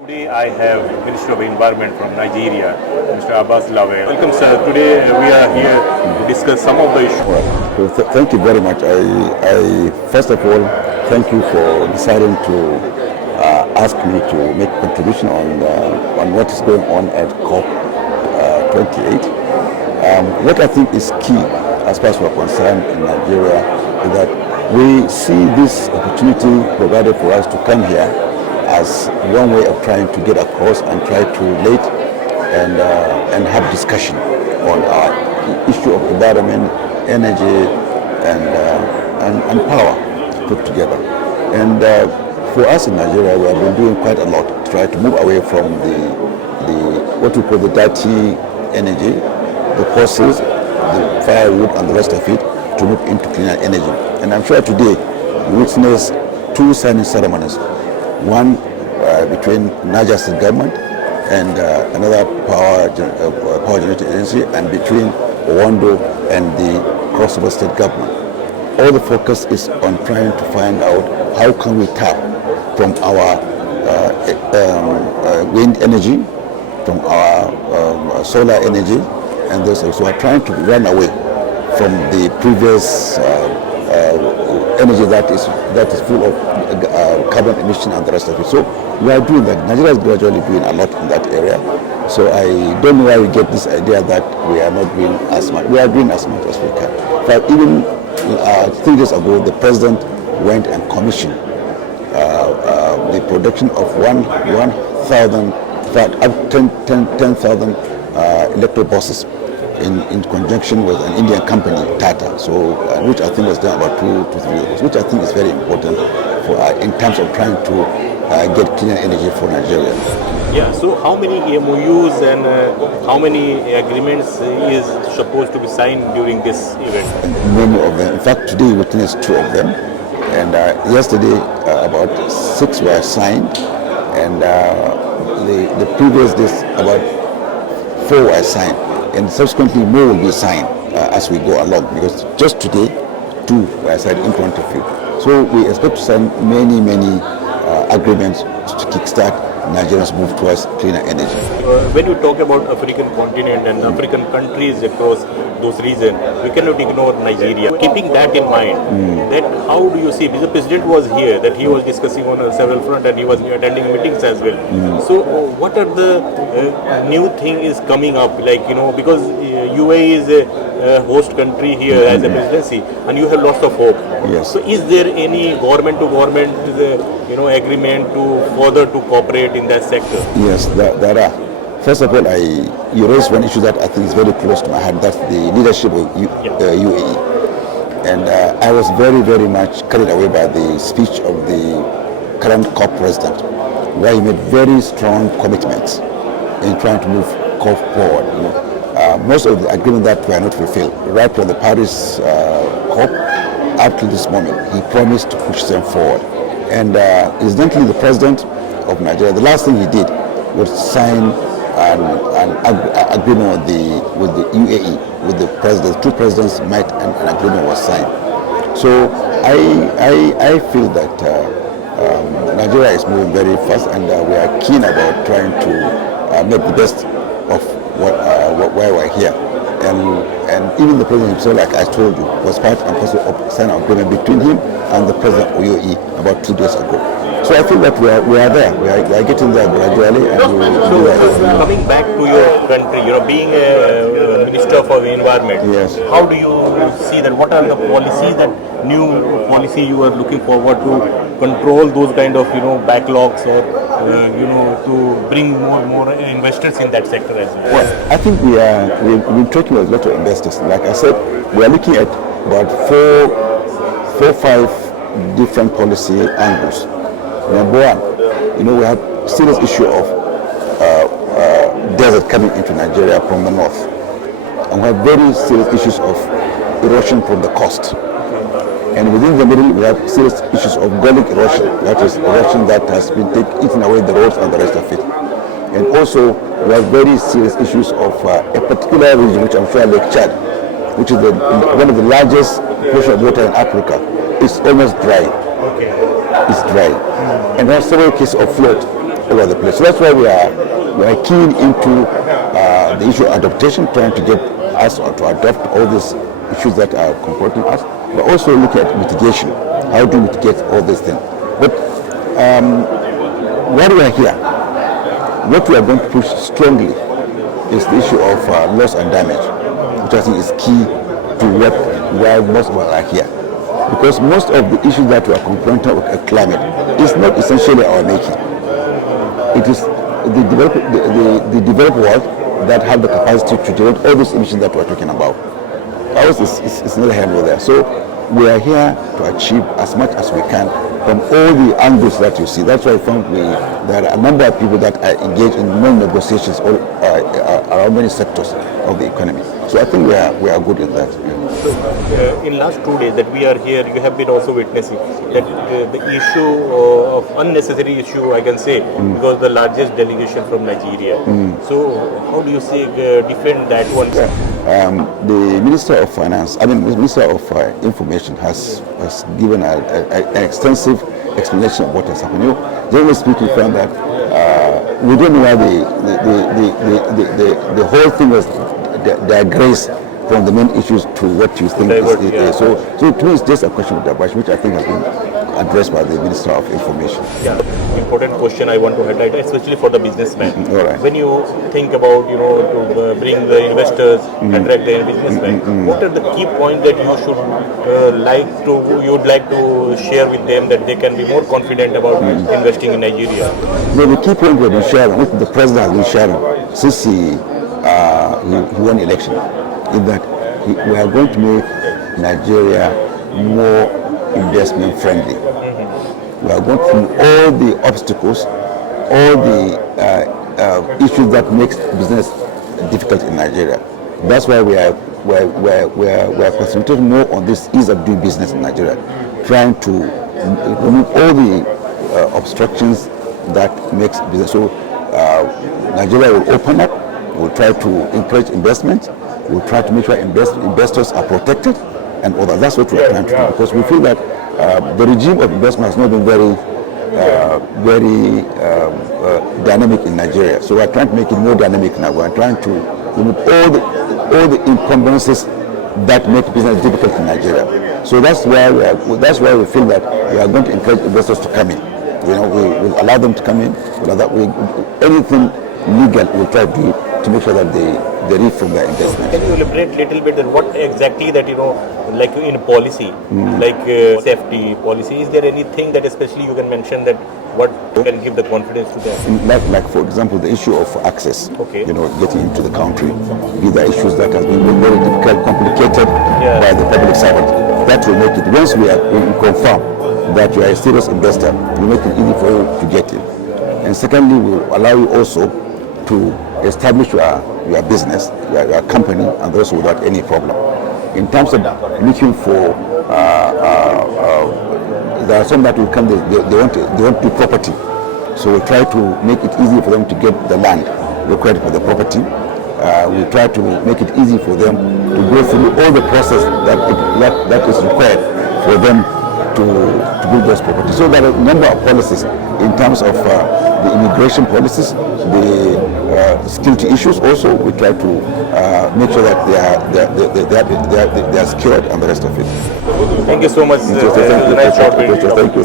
Today I have Minister of Environment from Nigeria, Mr. Abbas Lawe. Welcome, sir. Today we are here to discuss some of the issues. Well, thank you very much. I first of all thank you for deciding to ask me to make a contribution on what is going on at COP 28. What I think is key, as far as we are concerned in Nigeria, is that we see this opportunity provided for us to come here as one way of trying to get across and try to relate and have discussion on our issue of environment, energy, and power put together. And for us in Nigeria, we have been doing quite a lot to try to move away from the what we call the dirty energy, the fossils, the firewood, and the rest of it, to move into cleaner energy. And I'm sure today you witness two signing ceremonies. One between Niger State government and another power generating agency, and between Owondo and the Cross-River State government. All the focus is on trying to find out how can we tap from our wind energy, from our solar energy, and those also are trying to run away from the previous energy that is full of carbon emission and the rest of it. So we are doing that. Nigeria is gradually doing a lot in that area. So I don't know why we get this idea that we are not doing as much. We are doing as much as we can. But even 3 days ago, the president went and commissioned the production of 10,000 electric buses in conjunction with an Indian company, Tata, so which I think was done about 2 to 3 years, which I think is very important for in terms of trying to get cleaner energy for Nigeria. Yeah, so how many MOUs and how many agreements is supposed to be signed during this event? Many of them. In fact, today we witnessed 2 of them, and yesterday about 6 were signed, and the previous days about 4 were signed. And subsequently more will be signed as we go along, because just today 2 were signed in front of you. So we expect to sign many agreements to kickstart Nigeria's move towards cleaner energy. When you talk about African continent and African countries across those regions, we cannot ignore Nigeria. Keeping that in mind, that how do you see, because the president was here, that he was discussing on several fronts and he was attending meetings as well. So what are the new thing is coming up, like, because UAE is a host country here as a presidency, and you have lots of hope. Yes. So is there any government to government agreement to further to cooperate in that sector? Yes, there are. First of all, you raised one issue that I think is very close to my heart. That's the leadership of UAE. And I was very much carried away by the speech of the current COP president, where he made very strong commitments in trying to move COP forward. Most of the agreements that were not fulfilled, right from the Paris COP up to this moment, he promised to push them forward. And incidentally, the president of Nigeria, the last thing he did was sign an agreement with the UAE, with the president. 2 presidents met and an agreement was signed. So I feel that Nigeria is moving very fast, and we are keen about trying to make the best of why we're here. And even the president himself, like I told you, was part and parcel of signing an agreement between him and the president of UAE about 2 days ago. So I feel that we are there. We are getting there gradually. And coming back to your country, being a Minister of Environment, yes. How do you see that? What are the policies, that new policy you are looking forward to control those kind of backlogs, or to bring more investors in that sector as well? Well, I think we've been talking with a lot of investors. Like I said, we are looking at about 4-5 different policy angles. Number one, we have serious issue of desert coming into Nigeria from the north, and we have very serious issues of erosion from the coast. And within the middle, we have serious issues of gallic erosion, that is erosion that has been eaten away the roads and the rest of it. And also, we have very serious issues of a particular region, which I'm sure Lake Chad, which is one of the largest portion of water in Africa. It's almost dry. Okay. It's dry. And there are several cases of flood. over the place. So that's why we are keen into the issue of adaptation, trying to get us to adopt all these issues that are confronting us, but also look at mitigation. How do we mitigate all these things? But while we are here, what we are going to push strongly is the issue of loss and damage, which I think is key to why most of us are here. Because most of the issues that we are confronting with climate is not essentially our making. It is the developed world that have the capacity to generate all those emissions that we're talking about. Ours is not handle there. So we are here to achieve as much as we can from all the angles that you see. That's why I found there are a number of people that are engaged in many negotiations around many sectors of the economy. So I think we are good in that. So, in last 2 days that we are here, you have been also witnessing that the issue of unnecessary issue, I can say, because the largest delegation from Nigeria. So, how do you see defend that one? The Minister of Finance, the Minister of Information has given an extensive explanation of what has happened. Generally speaking, we found that we don't know why the whole thing was digressed from the main issues to what you think is. So to me, it's just a question of diversion, which I think has been addressed by the Minister of Information. Yeah, important question I want to highlight, especially for the businessman. All right. When you think about, to bring the investors, attract the businessmen, what are the key points that you should you'd like to share with them that they can be more confident about investing in Nigeria? The key point we've been sharing, what the President has been sharing since he won election, is that we are going to make Nigeria more investment friendly. We are going to remove all the obstacles, all the issues that makes business difficult in Nigeria. That's why we are concentrating more on this ease of doing business in Nigeria, trying to remove all the obstructions that makes business. So Nigeria will open up. We'll try to encourage investment. We'll try to make sure investors are protected and all that. That's what we're trying to do, because we feel that the regime of investment has not been very dynamic in Nigeria. So we're trying to make it more dynamic now. We're trying to remove all the encumbrances that make business difficult in Nigeria. So that's why we feel that we are going to encourage investors to come in. We will allow them to come in. Anything legal we'll try to do to make sure that they reap from their investment. Can you elaborate a little bit on what exactly that, like in policy, like safety policy, is there anything that especially you can mention that what can give the confidence to them? Like for example, the issue of access, okay. Getting into the country. These are issues that have been very difficult, complicated by the public servant. That will make it, once we confirm that you are a serious investor, we make it easy for you to get in. And secondly, we will allow you also to establish your business, your company, and also without any problem. In terms of looking for, there are some that will come, they want to property. So we try to make it easy for them to get the land required for the property. We try to make it easy for them to go through all the process that is required for them to build those properties. So there are a number of policies in terms of the immigration policies, the security issues also. We try to make sure that they are secured and the rest of it. Thank you so much. Thank you.